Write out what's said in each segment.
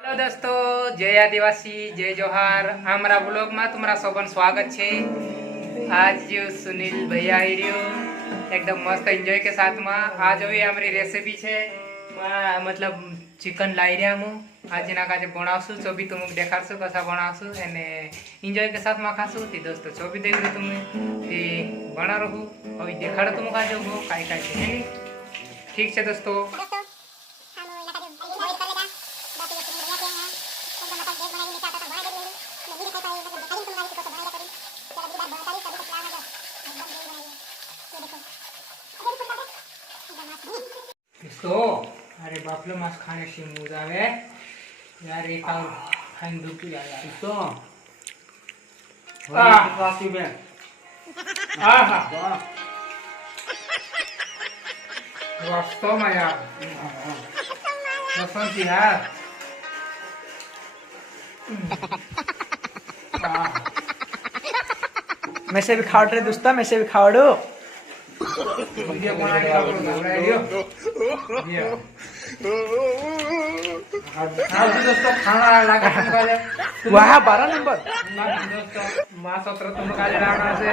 Hello दोस्तों, जय आदिवासी, जय जोहार। हमारा ब्लॉग में तुम्हारा सबन स्वागत है। आज सुनील भैया आई रही एकदम मस्त एंजॉय के साथ में। आज अभी हमारी रेसिपी है मतलब चिकन लाई रहा हूँ। आज ना काजे बनावशु जो भी तुम देखाशु कसा बनावशु एने एंजॉय के साथ में खाशु। थी दोस्तों जो भी देख तुम्हें बना रहू अभी देखाड़ तुम काजे हो काई है। ठीक है दोस्तों, तो अरे बापले मास खाने से मुझ आवे यार। एक और खाने दुख यार तो वासी में वास्तव में यार रसन सी है। मैं से भी खाओ रे दोस्ता, मैं से भी खाओ रो। वीडियो बना के अपलोड कर रहा है ये। आज दोस्तों खाना लगा निकाले वाह 12 नंबर दोस्तों मां सत्र तुम काले रावणा से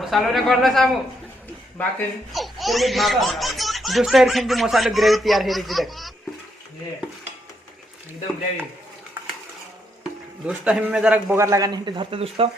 मसालो ने करले सामु बाकी दोस्ता इरखन जो मसाला ग्रेवी तैयार है रे देख ये एकदम ग्रेवी। दोस्ता हम में जरा बोगर लगानी है धरते दोस्तों।